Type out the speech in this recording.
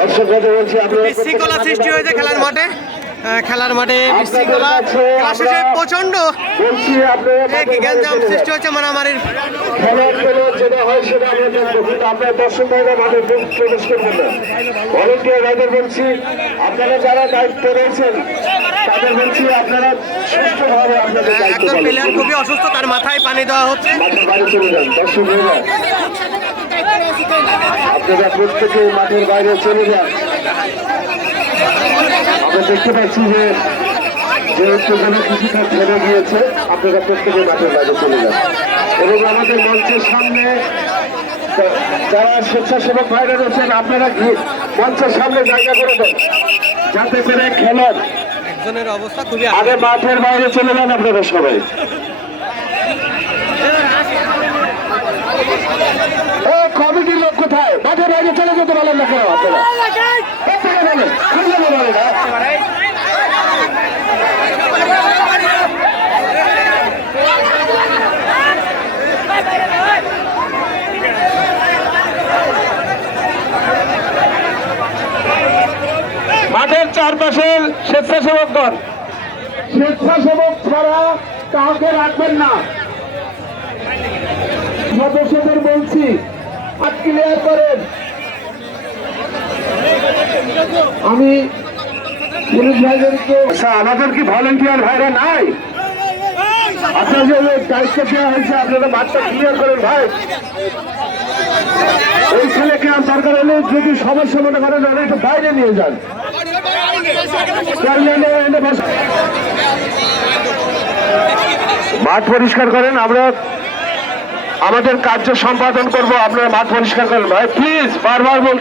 বিশৃঙ্খলা সৃষ্টি হয়েছে খেলার মাঠে। বিশৃঙ্খলা, খেলা শেষে প্রচন্ড গ্যাঞ্জাম সৃষ্টি হচ্ছে, মারামারির। আপনারা যারা দায়িত্ব রয়েছেন তাদের বলছি আপনারা সুষ্ঠুভাবে আপনাদের একজন প্লেয়ার খুবই অসুস্থ, তার মাথায় পানি দেওয়া হচ্ছে। বাইরে চলে যান দর্শক ভাইরা, আপনারা প্রত্যেকে মাঠের বাইরে চলে যান। আমরা দেখতে পাচ্ছি যে যেহেতু যেন কিছুটা থেমে গিয়েছে, আপনারা প্রত্যেকে মাঠের বাইরে চলে যান এবং আমাদের মঞ্চের সামনে যারা স্বেচ্ছাসেবক ভাইরা রয়েছেন আপনারা মঞ্চের সামনে জায়গা করে দেন যাতে করে খেলার একজনের অবস্থা খুবই আগে মাঠের বাইরে চলে যান আপনারা সবাই। কমিটির লোক কোথায়? মাঠের বাইরে চলে যেতে বলেন না কেন আপনারা? মাঠের চারপাশের স্বেচ্ছাসেবকগণ, স্বেচ্ছাসেবক ছাড়া কাউকে রাখবেন না। সদস্যদের বলছি হাত ক্লিয়ার করেন। আমি পুলিশ ভাইদেরকে, আমাদের কি ভলেন্টিয়ার ভাইরা নাই? আপনাদের দায়িত্ব দেওয়া হয়েছে, আপনারা মাঠটা ক্লিয়ার করেন ভাই। ওই ছেলেকে আর দরকার হলে যদি সমস্যা মনে করেন একটু বাইরে নিয়ে যান। মাঠ পরিষ্কার করেন, আমরা আমাদের কার্য সম্পাদন করব। আপনারা মাঠ পরিষ্কার করেন ভাই প্লিজ, বারবার বলছি।